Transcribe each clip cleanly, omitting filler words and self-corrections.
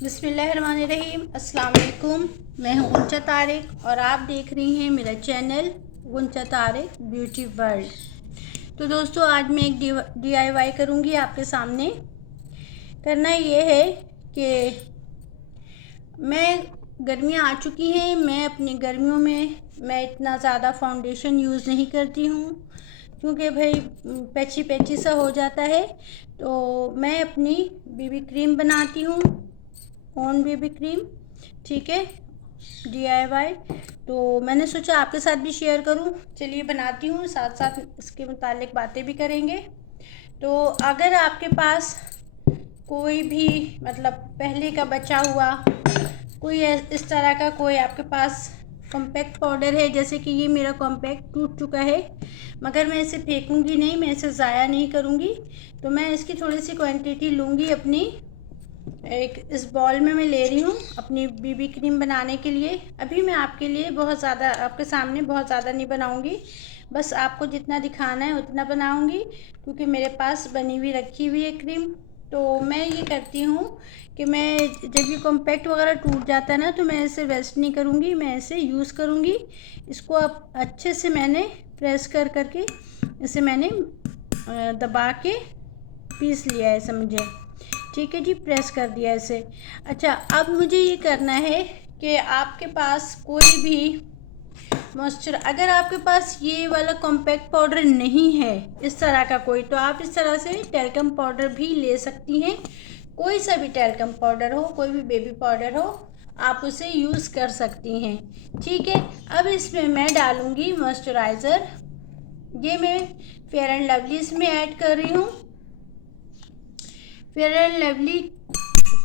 बिस्मिल्लाहिर्रहमानिर्रहीम। अस्सलाम वालेकुम। मैं हूँ गुंचा तारिक और आप देख रही हैं मेरा channel Guncha Tariq beauty world. तो दोस्तों, आज मैं एक DIY करूँगी आपके सामने। करना ये है कि गर्मियाँ आ चुकी हैं। मैं अपनी गर्मियों में इतना ज़्यादा फाउंडेशन यूज़ नहीं करती हूँ, क्योंकि भाई पैची पैची सा हो जाता है। तो मैं अपनी बीबी क्रीम बनाती हूँ, ओन बेबी क्रीम। ठीक है, DIY। तो मैंने सोचा आपके साथ भी शेयर करूं। चलिए बनाती हूँ, साथ साथ इसके मुतालिक बातें भी करेंगे। तो अगर आपके पास कोई भी मतलब पहले का बचा हुआ कोई इस तरह का कोई आपके पास कॉम्पैक्ट पाउडर है, जैसे कि ये मेरा कॉम्पैक्ट टूट चुका है, मगर मैं इसे फेंकूंगी नहीं, मैं इसे ज़ाया नहीं करूँगी। तो मैं इसकी थोड़ी सी क्वांटिटी लूँगी अपनी एक इस बॉल में मैं ले रही हूँ अपनी बीबी क्रीम बनाने के लिए। अभी मैं आपके लिए बहुत ज़्यादा आपके सामने बहुत ज़्यादा नहीं बनाऊँगी, बस आपको जितना दिखाना है उतना बनाऊँगी, क्योंकि मेरे पास बनी हुई रखी हुई है क्रीम। तो मैं ये करती हूँ कि मैं जब ये कॉम्पैक्ट वगैरह टूट जाता है ना, तो मैं इसे वेस्ट नहीं करूँगी, मैं इसे यूज़ करूँगी। इसको अब अच्छे से मैंने प्रेस कर करके इसे मैंने दबा के पीस लिया है, समझे। ठीक है जी, प्रेस कर दिया इसे। अच्छा, अब मुझे ये करना है कि आपके पास कोई भी मॉइस्चर, अगर आपके पास ये वाला कॉम्पैक्ट पाउडर नहीं है इस तरह का कोई, तो आप इस तरह से टैल्कम पाउडर भी ले सकती हैं। कोई सा भी टैल्कम पाउडर हो, कोई भी बेबी पाउडर हो, आप उसे यूज़ कर सकती हैं। ठीक है, अब इसमें मैं डालूँगी मॉइस्चराइज़र। ये मैं फेयर एंड लवली इसमें ऐड कर रही हूँ। फेयर एंड लवली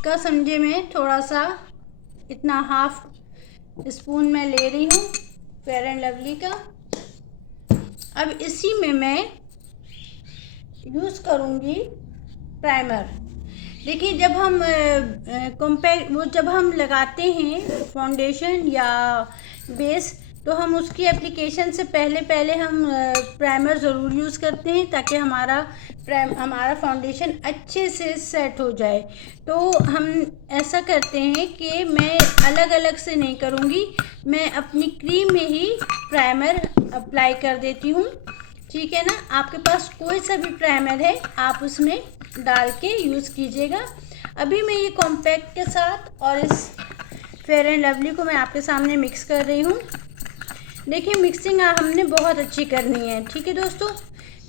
का समझे मैं थोड़ा सा इतना हाफ स्पून मैं ले रही हूँ फेयर एंड लवली का। अब इसी में मैं यूज़ करूँगी प्राइमर। देखिए, जब हम जब हम लगाते हैं फाउंडेशन या बेस, तो हम उसकी एप्लीकेशन से पहले हम प्राइमर ज़रूर यूज़ करते हैं, ताकि हमारा फाउंडेशन अच्छे से सेट हो जाए। तो हम ऐसा करते हैं कि मैं अलग अलग से नहीं करूँगी, मैं अपनी क्रीम में ही प्राइमर अप्लाई कर देती हूँ। ठीक है ना, आपके पास कोई सा भी प्राइमर है आप उसमें डाल के यूज़ कीजिएगा। अभी मैं ये कॉम्पैक्ट के साथ और इस फेयर एंड लवली को मैं आपके सामने मिक्स कर रही हूँ। देखिए, मिक्सिंग हमने बहुत अच्छी करनी है। ठीक है दोस्तों,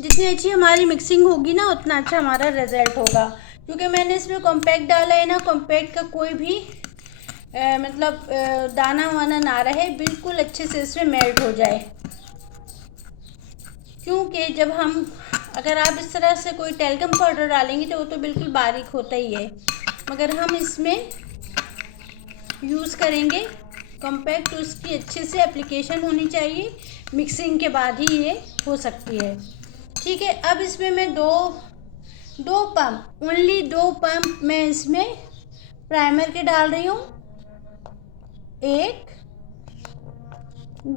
जितनी अच्छी हमारी मिक्सिंग होगी ना, उतना अच्छा हमारा रिज़ल्ट होगा। क्योंकि मैंने इसमें कॉम्पैक्ट डाला है ना, कॉम्पैक्ट का कोई भी दाना वाना ना रहे, बिल्कुल अच्छे से इसमें मेल्ट हो जाए। क्योंकि अगर आप इस तरह से कोई टैल्कम पाउडर डालेंगे तो वो तो बिल्कुल बारीक होता ही है, मगर हम इसमें यूज़ करेंगे कॉम्पैक्ट, तो उसकी अच्छे से एप्लीकेशन होनी चाहिए। मिक्सिंग के बाद ही ये हो सकती है। ठीक है, अब इसमें मैं दो पंप, ओनली 2 पंप मैं इसमें प्राइमर के डाल रही हूँ। 1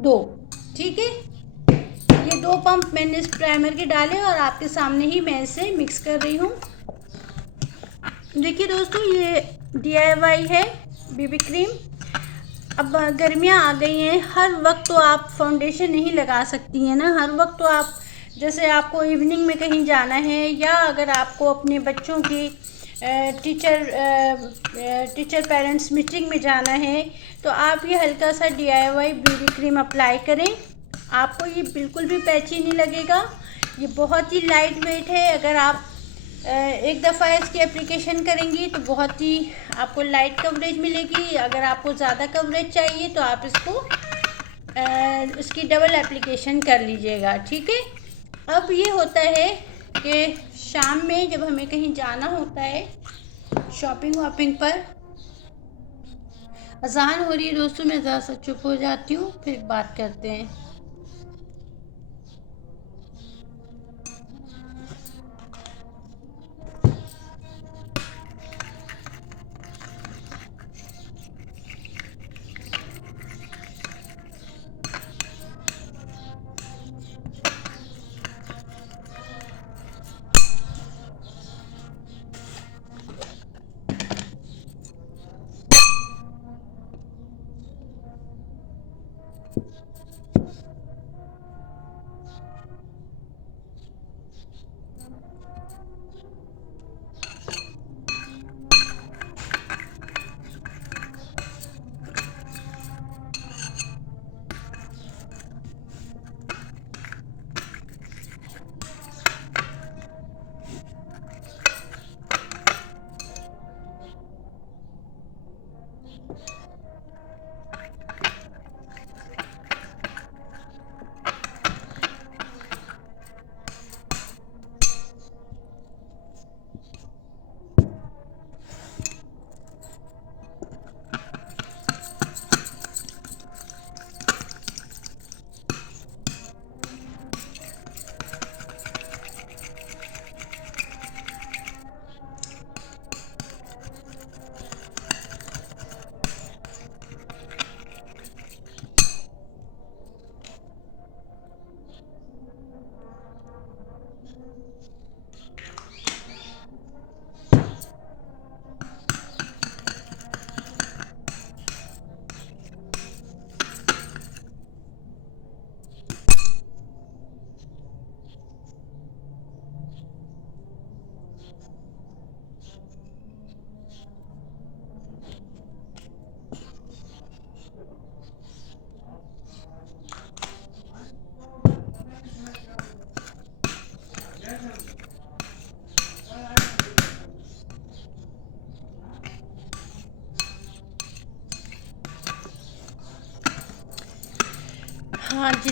2, ठीक है, ये 2 पंप मैंने इस प्राइमर के डाले और आपके सामने ही मैं इसे मिक्स कर रही हूँ। देखिए दोस्तों, ये DIY है बीबी क्रीम। अब गर्मियाँ आ गई हैं, हर वक्त तो आप फाउंडेशन नहीं लगा सकती हैं ना। हर वक्त तो आप, जैसे आपको इवनिंग में कहीं जाना है, या अगर आपको अपने बच्चों की टीचर पेरेंट्स मीटिंग में जाना है, तो आप ये हल्का सा DIY बीबी क्रीम अप्लाई करें। आपको ये बिल्कुल भी पैची नहीं लगेगा। ये बहुत ही लाइट वेट है। अगर आप एक दफ़ा इसकी एप्लीकेशन करेंगी तो बहुत ही आपको लाइट कवरेज मिलेगी। अगर आपको ज़्यादा कवरेज चाहिए तो आप इसकी डबल एप्लीकेशन कर लीजिएगा। ठीक है, अब ये होता है कि शाम में जब हमें कहीं जाना होता है शॉपिंग वॉपिंग पर, अजान हो रही है दोस्तों, मैं ज़रा सा चुप हो जाती हूँ, फिर बात करते हैं।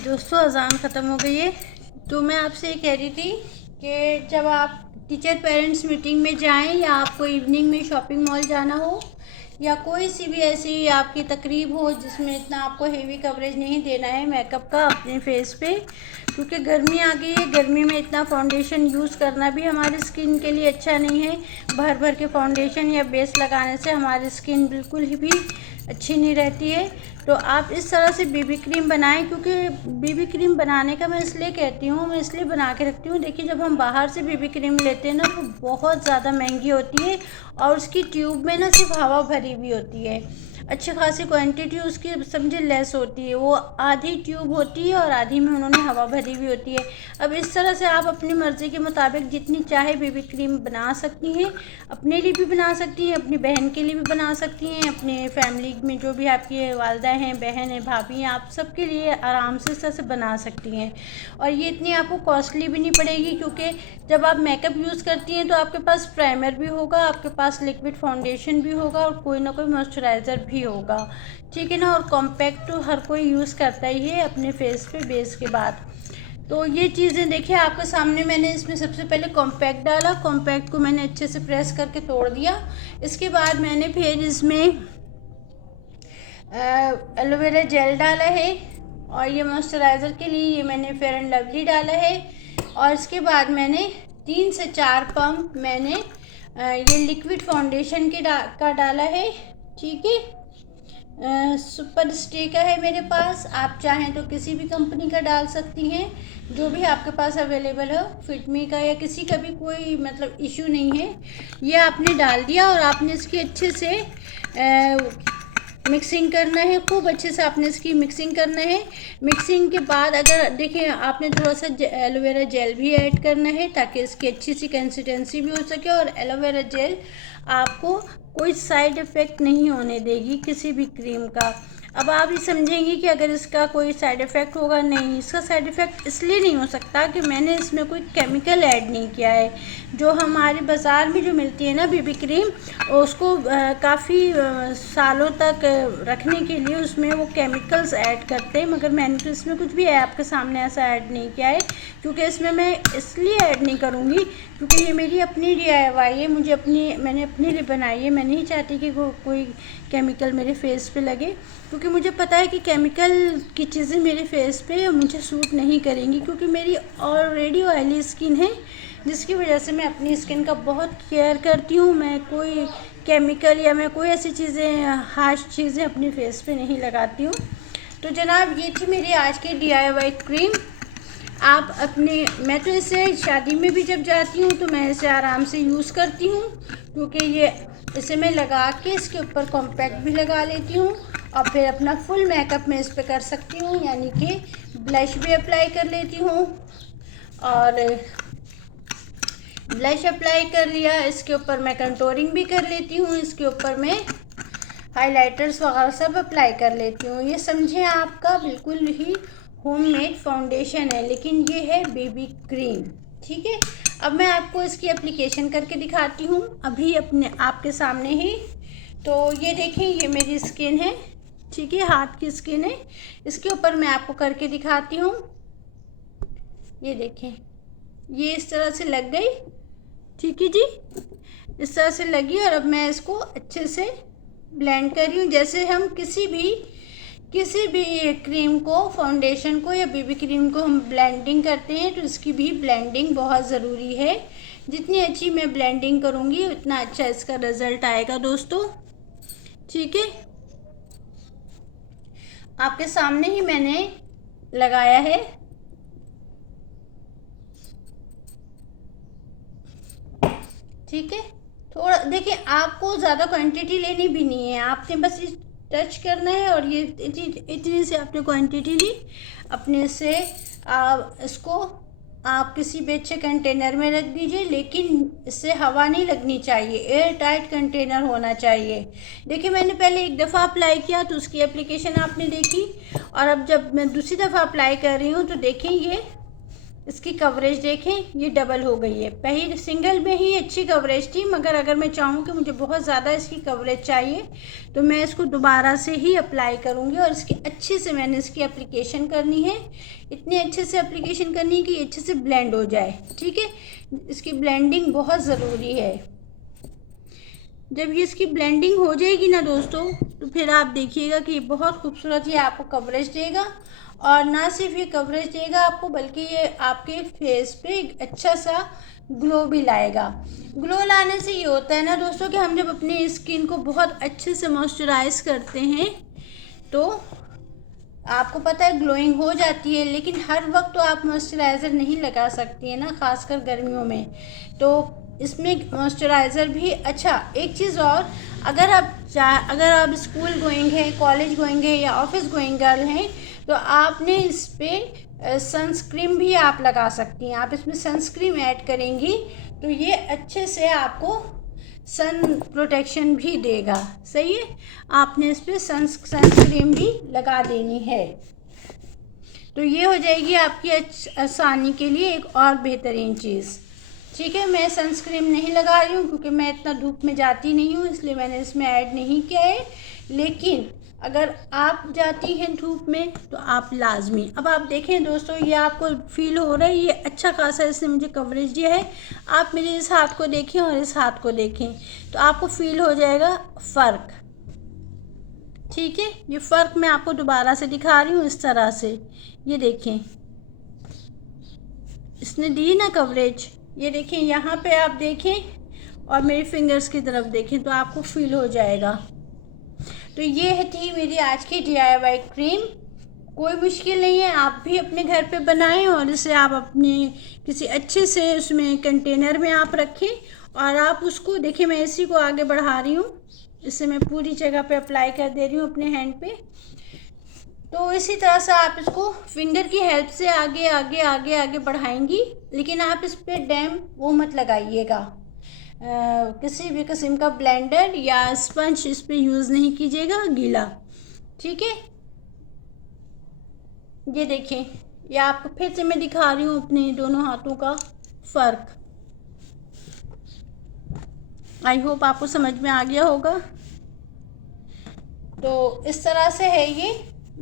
दोस्तों अज़ान ख़त्म हो गई है, तो मैं आपसे ये कह रही थी कि जब आप टीचर पेरेंट्स मीटिंग में जाएं या आपको इवनिंग में शॉपिंग मॉल जाना हो या कोई सी भी ऐसी आपकी तकरीब हो जिसमें इतना आपको हेवी कवरेज नहीं देना है मेकअप का अपने फेस पे, क्योंकि गर्मी आ गई है। गर्मी में इतना फाउंडेशन यूज़ करना भी हमारी स्किन के लिए अच्छा नहीं है। भर भर के फाउंडेशन या बेस लगाने से हमारी स्किन बिल्कुल ही भी अच्छी नहीं रहती है। तो आप इस तरह से बीबी क्रीम बनाएं, क्योंकि बीबी क्रीम बनाने का मैं इसलिए कहती हूँ, मैं इसलिए बना के रखती हूँ। देखिए, जब हम बाहर से बीबी क्रीम लेते हैं ना तो बहुत ज़्यादा महंगी होती है और उसकी ट्यूब में ना सिर्फ हवा भरी हुई होती है। अच्छी खासी क्वांटिटी उसकी समझे लेस होती है, वो आधी ट्यूब होती है और आधी में उन्होंने हवा भरी हुई होती है। अब इस तरह से आप अपनी मर्ज़ी के मुताबिक जितनी चाहे बेबी क्रीम बना सकती हैं। अपने लिए भी बना सकती हैं, अपनी बहन के लिए भी बना सकती हैं, अपने फैमिली में जो भी आपकी वालदा हैं, बहन हैं, भाभी हैं, आप सबके लिए आराम से इस तरह से बना सकती हैं। और ये इतनी आपको कॉस्टली भी नहीं पड़ेगी, क्योंकि जब आप मेकअप यूज़ करती हैं तो आपके पास प्राइमर भी होगा, आपके पास लिक्विड फाउंडेशन भी होगा और कोई ना कोई मॉइस्चराइज़र भी होगा, ठीक है ना। और कॉम्पैक्ट तो हर कोई यूज़ करता ही है अपने फेस पे बेस के बाद। तो ये चीज़ें देखिए आपके सामने, मैंने इसमें सबसे पहले कॉम्पैक्ट डाला। कॉम्पैक्ट को मैंने अच्छे से प्रेस करके तोड़ दिया। इसके बाद मैंने फिर इसमें एलोवेरा जेल डाला है और ये मॉइस्चराइज़र के लिए ये मैंने फेयर एंड लवली डाला है। और इसके बाद मैंने 3 से 4 पंप मैंने ये लिक्विड फाउंडेशन का डाला है, ठीक है। सुपर स्टे का है मेरे पास, आप चाहें तो किसी भी कंपनी का डाल सकती हैं, जो भी आपके पास अवेलेबल हो। फिटमी का या किसी का भी कोई मतलब इशू नहीं है। ये आपने डाल दिया और आपने इसकी अच्छे से मिक्सिंग करना है, खूब अच्छे से आपने इसकी मिक्सिंग करना है। मिक्सिंग के बाद अगर देखिए आपने थोड़ा सा एलोवेरा जेल भी ऐड करना है ताकि इसकी अच्छी सी कंसिस्टेंसी भी हो सके। और एलोवेरा जेल आपको कोई साइड इफ़ेक्ट नहीं होने देगी किसी भी क्रीम का। अब आप ये समझेंगी कि अगर इसका कोई साइड इफ़ेक्ट होगा, नहीं, इसका साइड इफ़ेक्ट इसलिए नहीं हो सकता कि मैंने इसमें कोई केमिकल ऐड नहीं किया है। जो हमारे बाज़ार में जो मिलती है ना बीबी क्रीम, उसको काफ़ी सालों तक रखने के लिए उसमें वो केमिकल्स ऐड करते हैं, मगर मैंने तो इसमें कुछ भी आपके सामने ऐसा ऐड नहीं किया है। क्योंकि इसमें मैं इसलिए ऐड नहीं करूँगी क्योंकि ये मेरी अपनी DIY है, मैंने अपने लिए बनाई है। मैं नहीं चाहती कि कोई केमिकल मेरे फेस पे लगे, क्योंकि मुझे पता है कि केमिकल की चीज़ें मेरे फेस पे मुझे सूट नहीं करेंगी, क्योंकि मेरी ऑलरेडी ऑयली स्किन है, जिसकी वजह से मैं अपनी स्किन का बहुत केयर करती हूँ। मैं कोई केमिकल या मैं कोई ऐसी चीज़ें हार्श चीज़ें अपने फेस पे नहीं लगाती हूँ। तो जनाब, ये थी मेरी आज की DIY क्रीम। आप मैं तो इसे शादी में भी जब जाती हूँ तो मैं इसे आराम से यूज़ करती हूँ, क्योंकि इसे मैं लगा के इसके ऊपर कॉम्पैक्ट भी लगा लेती हूँ और फिर अपना फुल मेकअप मैं इस पर कर सकती हूँ, यानी कि ब्लश भी अप्लाई कर लेती हूँ। और ब्लश अप्लाई कर लिया, इसके ऊपर मैं कंटूरिंग भी कर लेती हूँ, इसके ऊपर मैं हाइलाइटर्स वगैरह सब अप्लाई कर लेती हूँ। ये समझें आपका बिल्कुल ही होममेड फाउंडेशन है, लेकिन ये है बेबी क्रीम, ठीक है। अब मैं आपको इसकी एप्लीकेशन करके दिखाती हूँ अभी अपने आपके सामने ही। तो ये देखें, ये मेरी स्किन है, ठीक है, हाथ की स्किन है। इसके ऊपर मैं आपको करके दिखाती हूँ। ये देखें, ये इस तरह से लग गई, ठीक है जी, इस तरह से लगी। और अब मैं इसको अच्छे से ब्लेंड कर रही हूँ, जैसे हम किसी भी क्रीम को, फाउंडेशन को या बेबी क्रीम को हम ब्लेंडिंग करते हैं, तो इसकी भी ब्लेंडिंग बहुत ज़रूरी है। जितनी अच्छी मैं ब्लेंडिंग करूँगी उतना अच्छा इसका रिज़ल्ट आएगा दोस्तों, ठीक है। आपके सामने ही मैंने लगाया है, ठीक है। थोड़ा देखिए, आपको ज़्यादा क्वांटिटी लेनी भी नहीं है, आपने बस टच करना है। और ये इतनी से आपने क्वांटिटी ली, अपने से इसको आप किसी भी अच्छे कंटेनर में रख दीजिए, लेकिन इससे हवा नहीं लगनी चाहिए, एयर टाइट कंटेनर होना चाहिए। देखिए, मैंने पहले एक दफ़ा अप्लाई किया तो उसकी एप्लीकेशन आपने देखी, और अब जब मैं दूसरी दफ़ा अप्लाई कर रही हूँ तो देखें, ये इसकी कवरेज देखें, ये डबल हो गई है। पहले सिंगल में ही अच्छी कवरेज थी, मगर अगर मैं चाहूँ कि मुझे बहुत ज़्यादा इसकी कवरेज चाहिए तो मैं इसको दोबारा से ही अप्लाई करूँगी और इसकी अच्छे से मैंने इसकी एप्लीकेशन करनी है। इतने अच्छे से एप्लीकेशन करनी है कि अच्छे से ब्लेंड हो जाए। ठीक है, इसकी ब्लेंडिंग बहुत ज़रूरी है। जब ये इसकी ब्लेंडिंग हो जाएगी ना दोस्तों, तो फिर आप देखिएगा कि ये बहुत खूबसूरत ये आपको कवरेज देगा। और ना सिर्फ ये कवरेज देगा आपको, बल्कि ये आपके फेस पे एक अच्छा सा ग्लो भी लाएगा। ग्लो लाने से ये होता है ना दोस्तों कि हम जब अपनी स्किन को बहुत अच्छे से मॉइस्चराइज करते हैं तो आपको पता है ग्लोइंग हो जाती है। लेकिन हर वक्त तो आप मॉइस्चराइज़र नहीं लगा सकती है ना, खासकर गर्मियों में। तो इसमें मॉइस्चराइज़र भी अच्छा। एक चीज़ और, अगर आप स्कूल गोइंग है, कॉलेज गोइंग है या ऑफिस गोइंग गर्ल हैं तो आपने इस पर सनस्क्रीन भी आप लगा सकती हैं। आप इसमें सनस्क्रीन ऐड करेंगी तो ये अच्छे से आपको सन प्रोटेक्शन भी देगा। सही है, आपने इस पर सनस्क्रीन भी लगा देनी है। तो ये हो जाएगी आपकी आसानी के लिए एक और बेहतरीन चीज़। ठीक है, मैं सनस्क्रीन नहीं लगा रही हूँ क्योंकि मैं इतना धूप में जाती नहीं हूँ, इसलिए मैंने इसमें ऐड नहीं किया है। लेकिन अगर आप जाती हैं धूप में तो आप लाजमी। अब आप देखें दोस्तों, ये आपको फील हो रहा है, ये अच्छा खासा इसने मुझे कवरेज दिया है। आप मेरे इस हाथ को देखें और इस हाथ को देखें तो आपको फील हो जाएगा फ़र्क। ठीक है, ये फ़र्क मैं आपको दोबारा से दिखा रही हूँ इस तरह से। ये देखें, इसने दी ना कवरेज। ये देखें, यहाँ पे आप देखें और मेरे फिंगर्स की तरफ देखें तो आपको फील हो जाएगा। तो ये थी मेरी आज की DIY क्रीम। कोई मुश्किल नहीं है, आप भी अपने घर पे बनाएं और इसे आप अपने किसी अच्छे से उसमें कंटेनर में आप रखें और आप उसको देखें। मैं इसी को आगे बढ़ा रही हूँ, इसे मैं पूरी जगह पे अप्लाई कर दे रही हूँ अपने हैंड पे। तो इसी तरह से आप इसको फिंगर की हेल्प से आगे आगे आगे आगे बढ़ाएंगी। लेकिन आप इस पर डैम वो मत लगाइएगा, किसी भी किस्म का ब्लेंडर या स्पंज इस पर यूज़ नहीं कीजिएगा गीला। ठीक है, ये देखें, ये आपको फिर से मैं दिखा रही हूँ अपने दोनों हाथों का फ़र्क। आई होप आपको समझ में आ गया होगा। तो इस तरह से है ये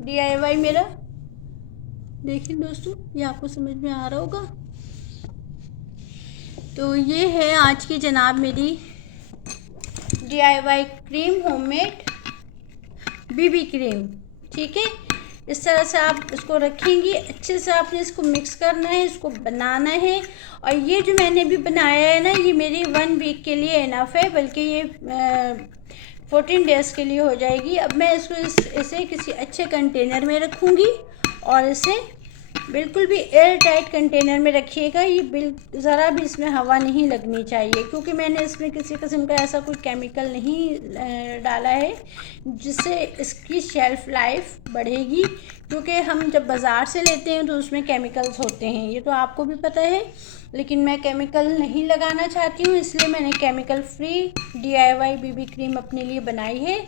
DIY मेरा। देखिए दोस्तों, ये आपको समझ में आ रहा होगा। तो ये है आज की जनाब मेरी DIY cream, homemade BB cream. ठीक है, इस तरह से आप इसको रखेंगी, अच्छे से आपने इसको मिक्स करना है, इसको बनाना है। और ये जो मैंने भी बनाया है ना, ये मेरी 1 वीक के लिए इनफ है, बल्कि ये 14 डेज़ के लिए हो जाएगी। अब मैं इसको इसे किसी अच्छे कंटेनर में रखूँगी और इसे बिल्कुल भी एयर टाइट कंटेनर में रखिएगा। ये ज़रा भी इसमें हवा नहीं लगनी चाहिए, क्योंकि मैंने इसमें किसी किस्म का ऐसा कोई केमिकल नहीं डाला है जिससे इसकी शेल्फ़ लाइफ बढ़ेगी। क्योंकि हम जब बाज़ार से लेते हैं तो उसमें केमिकल्स होते हैं, ये तो आपको भी पता है। लेकिन मैं केमिकल नहीं लगाना चाहती हूँ, इसलिए मैंने chemical free DIY BB cream अपने लिए बनाई है।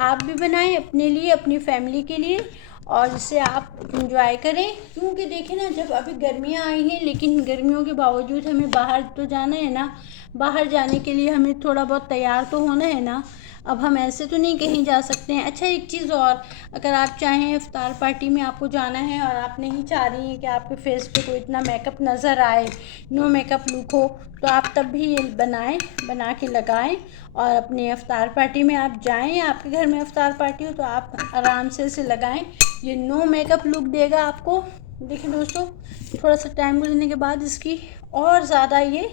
आप भी बनाएं अपने लिए, अपनी फैमिली के लिए, और इसे आप इंजॉय करें। क्योंकि देखें ना, जब अभी गर्मियाँ आई हैं, लेकिन गर्मियों के बावजूद हमें बाहर तो जाना है ना। बाहर जाने के लिए हमें थोड़ा बहुत तैयार तो होना है ना। अब हम ऐसे तो नहीं कहीं जा सकते हैं। अच्छा, एक चीज़ और, अगर आप चाहें इफ्तार पार्टी में आपको जाना है और आप नहीं चाह रही हैं कि आपके फेस पे कोई इतना मेकअप नज़र आए, नो मेकअप लुक हो, तो आप तब भी ये बना के लगाएं और अपनी इफ्तार पार्टी में आप जाएं। आपके घर में इफ्तार पार्टी हो तो आप आराम से इसे लगाएं, ये नो मेकअप लुक देगा आपको। देखिए दोस्तों, थोड़ा सा टाइम गुजरने के बाद इसकी और ज़्यादा ये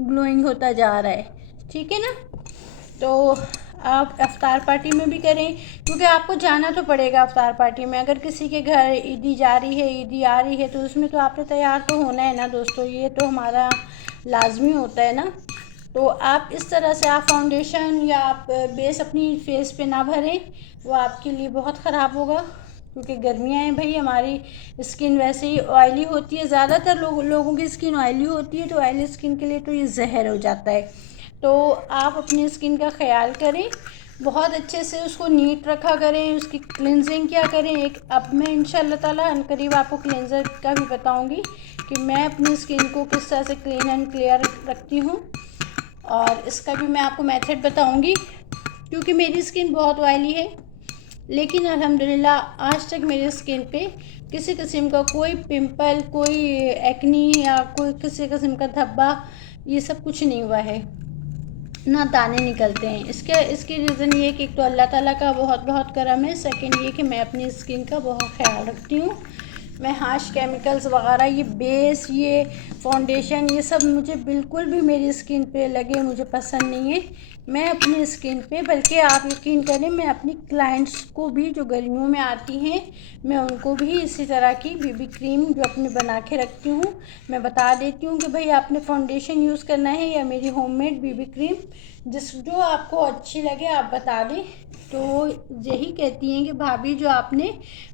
ग्लोइंग होता जा रहा है। ठीक है ना, तो आप इफ्तार पार्टी में भी करें, क्योंकि आपको जाना तो पड़ेगा इफ्तार पार्टी में। अगर किसी के घर ईदी जा रही है, ईदी आ रही है, तो उसमें तो आपने तैयार तो होना है ना दोस्तों, ये तो हमारा लाजमी होता है ना। तो आप इस तरह से आप फाउंडेशन या आप बेस अपनी फेस पे ना भरें, वो आपके लिए बहुत ख़राब होगा। क्योंकि गर्मियाँ हैं भाई, हमारी स्किन वैसे ही ऑयली होती है, ज़्यादातर लोगों की स्किन ऑयली होती है, तो ऑयली स्किन के लिए तो ये जहर हो जाता है। तो आप अपनी स्किन का ख्याल करें बहुत अच्छे से उसको नीट रखा करें, उसकी क्लिनजिंग क्या करें। अब मैं इंशाल्लाह ताला अनकरीब आपको क्लिनज़र का भी बताऊंगी कि मैं अपनी स्किन को किस तरह से क्लीन एंड क्लियर रखती हूँ, और इसका भी मैं आपको मेथड बताऊंगी। क्योंकि मेरी स्किन बहुत ऑयली है, लेकिन अल्हम्दुलिल्लाह आज तक मेरी स्किन पे किसी किस्म का कोई पिंपल, कोई एक्नी या कोई किसी किस्म का धब्बा, ये सब कुछ नहीं हुआ है, ना दाने निकलते हैं। इसकी रीज़न ये है कि एक तो अल्लाह ताला का बहुत बहुत करम है, सेकंड ये कि मैं अपनी स्किन का बहुत ख्याल रखती हूँ। मैं हार्श केमिकल्स वगैरह, ये बेस, ये फाउंडेशन, ये सब मुझे बिल्कुल भी मेरी स्किन पे लगे मुझे पसंद नहीं है। मैं अपनी स्किन पे, बल्कि आप यकीन करें, मैं अपनी क्लाइंट्स को भी जो गर्मियों में आती हैं, मैं उनको भी इसी तरह की बीबी क्रीम जो अपने बना के रखती हूँ, मैं बता देती हूँ कि भाई आपने फाउंडेशन यूज़ करना है या मेरी होममेड बीबी क्रीम, जो आपको अच्छी लगे आप बता दें। तो यही कहती हैं कि भाभी जो आपने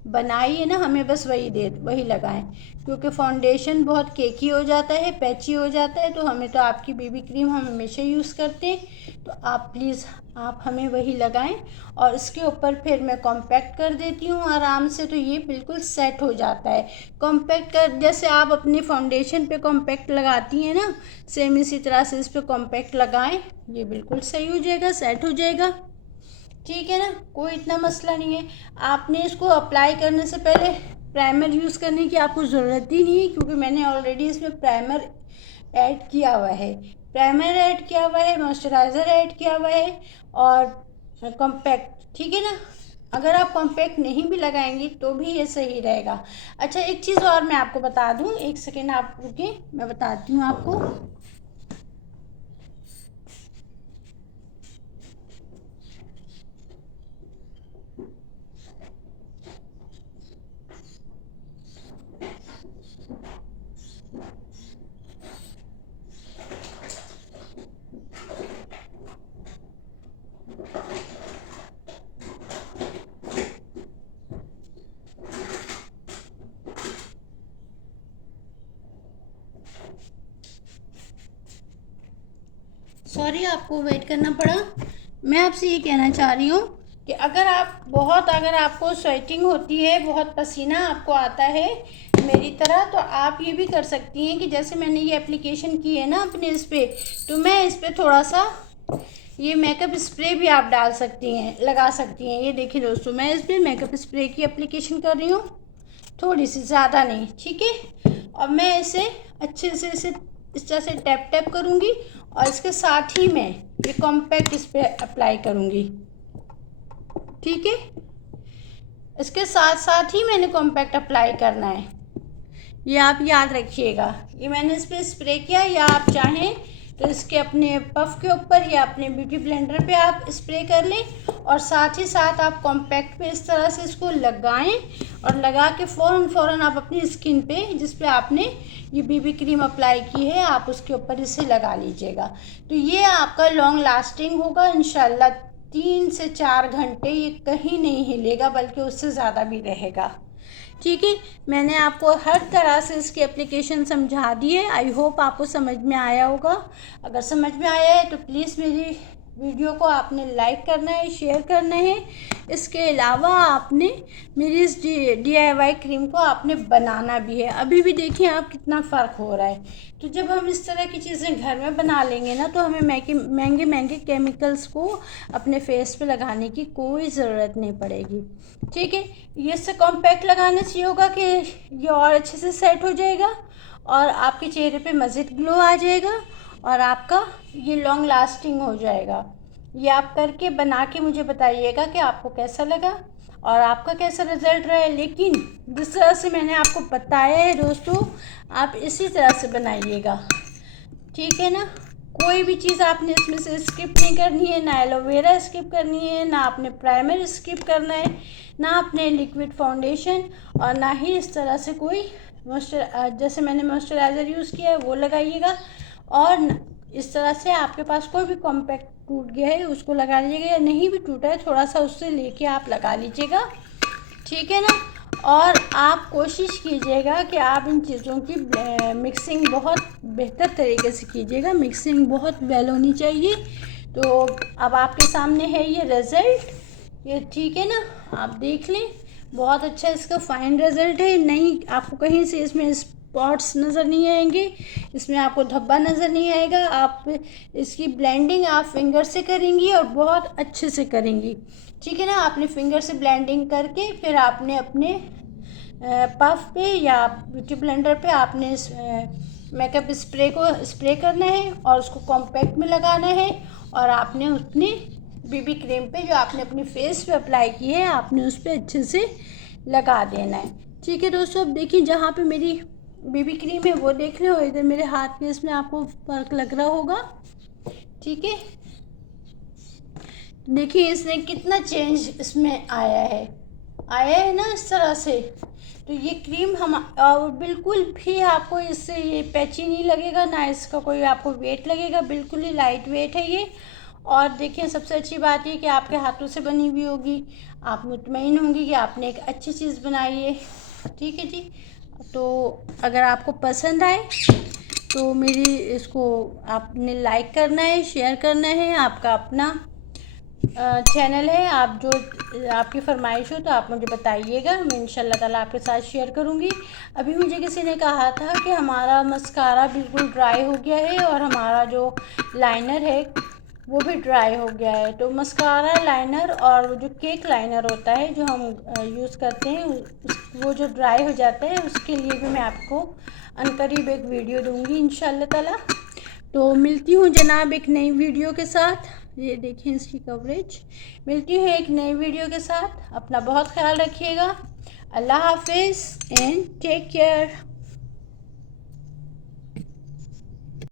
बनाई है ना, हमें बस वही लगाएं, क्योंकि फाउंडेशन बहुत केकी हो जाता है, पैची हो जाता है। तो हमें तो आपकी बेबी क्रीम हम हमेशा यूज़ करते हैं, तो आप प्लीज़ आप हमें वही लगाएं। और इसके ऊपर फिर मैं कॉम्पैक्ट कर देती हूँ आराम से, तो ये बिल्कुल सेट हो जाता है। कॉम्पैक्ट कर, जैसे आप अपनी फाउंडेशन पे कॉम्पैक्ट लगाती हैं ना, सेम इसी तरह से इस पर कॉम्पैक्ट लगाएं, ये बिल्कुल सही हो जाएगा, सेट हो जाएगा। ठीक है ना, कोई इतना मसला नहीं है। आपने इसको अप्लाई करने से पहले प्राइमर यूज़ करने की आपको ज़रूरत ही नहीं है, क्योंकि मैंने ऑलरेडी इसमें प्राइमर ऐड किया हुआ है, मॉइस्चराइज़र ऐड किया हुआ है, और कॉम्पैक्ट। ठीक है ना, अगर आप कॉम्पैक्ट नहीं भी लगाएंगी तो भी ये सही रहेगा। अच्छा, एक चीज़ और मैं आपको बता दूं, एक सेकेंड आप रुकिए, मैं बताती हूँ आपको। सॉरी आपको वेट करना पड़ा। मैं आपसे ये कहना चाह रही हूँ कि अगर आपको स्वेटिंग होती है, बहुत पसीना आपको आता है मेरी तरह, तो आप ये भी कर सकती हैं कि जैसे मैंने ये एप्लीकेशन की है ना अपने इस पर, तो मैं इस पर थोड़ा सा ये मेकअप स्प्रे भी आप डाल सकती हैं, लगा सकती हैं। ये देखिए दोस्तों, मैं इस पर मेकअप स्प्रे की एप्लीकेशन कर रही हूँ, थोड़ी सी, ज़्यादा नहीं। ठीक है, और मैं इसे अच्छे से इस तरह से टैप टैप करूँगी, और इसके साथ ही मैं ये कॉम्पैक्ट इस पर अप्लाई करूँगी। ठीक है, इसके साथ साथ ही मैंने कॉम्पैक्ट अप्लाई करना है, ये आप याद रखिएगा। ये मैंने इस पर स्प्रे किया, या आप चाहें तो इसके अपने पफ के ऊपर या अपने ब्यूटी ब्लेंडर पे आप स्प्रे कर लें, और साथ ही साथ आप कॉम्पैक्ट पे इस तरह से इसको लगाएं, और लगा के फ़ौरन आप अपनी स्किन पे, जिस पे आपने ये बीबी क्रीम अप्लाई की है, आप उसके ऊपर इसे लगा लीजिएगा। तो ये आपका लॉन्ग लास्टिंग होगा इंशाल्लाह। 3 से 4 घंटे ये कहीं नहीं हिलेगा, बल्कि उससे ज़्यादा भी रहेगा। ठीक है, मैंने आपको हर तरह से इसकी एप्लीकेशन समझा दी है। आई होप आपको समझ में आया होगा। अगर समझ में आया है तो प्लीज़ मेरी वीडियो को आपने लाइक करना है, शेयर करना है। इसके अलावा आपने मेरी इस DIY क्रीम को आपने बनाना भी है। अभी भी देखिए आप कितना फ़र्क हो रहा है। तो जब हम इस तरह की चीज़ें घर में बना लेंगे ना, तो हमें महंगे केमिकल्स को अपने फेस पे लगाने की कोई ज़रूरत नहीं पड़ेगी। ठीक है, ये इससे कॉम्पैक्ट लगाने से ये होगा कि ये और अच्छे से सेट हो जाएगा, और आपके चेहरे पे मज़ीद ग्लो आ जाएगा, और आपका ये लॉन्ग लास्टिंग हो जाएगा। ये आप करके बना के मुझे बताइएगा कि आपको कैसा लगा और आपका कैसा रिज़ल्ट रहा है। लेकिन जिस तरह से मैंने आपको बताया है दोस्तों, आप इसी तरह से बनाइएगा। ठीक है ना, कोई भी चीज़ आपने इसमें से स्किप नहीं करनी है, ना एलोवेरा स्किप करनी है, ना आपने प्राइमर स्किप करना है, ना आपने लिक्विड फाउंडेशन, और ना ही इस तरह से कोई जैसे मैंने मॉइस्चराइज़र यूज़ किया है वो लगाइएगा। और इस तरह से आपके पास कोई भी कॉम्पैक्ट टूट गया है उसको लगा लीजिएगा, या नहीं भी टूटा है थोड़ा सा उससे लेके आप लगा लीजिएगा। ठीक है ना, और आप कोशिश कीजिएगा कि आप इन चीज़ों की मिक्सिंग बहुत बेहतर तरीके से कीजिएगा। मिक्सिंग बहुत वेल होनी चाहिए, तो अब आपके सामने है ये रिज़ल्ट, ये ठीक है ना, आप देख लें। बहुत अच्छा इसका फाइन रिज़ल्ट है। नहीं, आपको कहीं से इसमें स्पॉट्स नज़र नहीं आएंगे, इसमें आपको धब्बा नज़र नहीं आएगा। आप इसकी ब्लेंडिंग आप फिंगर से करेंगी और बहुत अच्छे से करेंगी, ठीक है ना। आपने फिंगर से ब्लेंडिंग करके फिर आपने अपने पफ पे या ब्यूटी ब्लेंडर पे आपने इस मेकअप स्प्रे को स्प्रे करना है और उसको कॉम्पैक्ट में लगाना है। और आपने अपनी बीबी क्रीम पे जो आपने अपनी फेस पे अप्लाई की है, आपने उस पर अच्छे से लगा देना है, ठीक है दोस्तों। अब देखिए, जहाँ पे मेरी बीबी क्रीम है वो देख रहे हो, इधर मेरे हाथ में, इसमें आपको फर्क लग रहा होगा, ठीक है। देखिए इसने कितना चेंज इसमें आया है ना, इस तरह से। तो ये क्रीम हम बिल्कुल भी आपको इससे ये पैची नहीं लगेगा, ना इसका कोई आपको वेट लगेगा, बिल्कुल ही लाइट वेट है ये। और देखिए सबसे अच्छी बात ये कि आपके हाथों से बनी हुई होगी, आप मुतमईन होंगी कि आपने एक अच्छी चीज़ बनाई है, ठीक है जी। तो अगर आपको पसंद आए तो मेरी इसको आपने लाइक करना है, शेयर करना है। आपका अपना चैनल है, आप जो आपकी फरमाइश हो तो आप मुझे बताइएगा, मैं इंशाल्लाह ताला आपके साथ शेयर करूँगी। अभी मुझे किसी ने कहा था कि हमारा मस्कारा बिल्कुल ड्राई हो गया है और हमारा जो लाइनर है वो भी ड्राई हो गया है। तो मस्कारा, लाइनर और जो केक लाइनर होता है जो हम यूज़ करते हैं, वो जो ड्राई हो जाता है उसके लिए भी मैं आपको अनकरीब एक वीडियो दूँगी इंशाल्लाह ताला। तो मिलती हूँ जनाब एक नई वीडियो के साथ। ये देखिए इसकी कवरेज। मिलती हूँ एक नई वीडियो के साथ। अपना बहुत ख्याल रखिएगा। अल्लाह हाफिज़ एंड टेक केयर।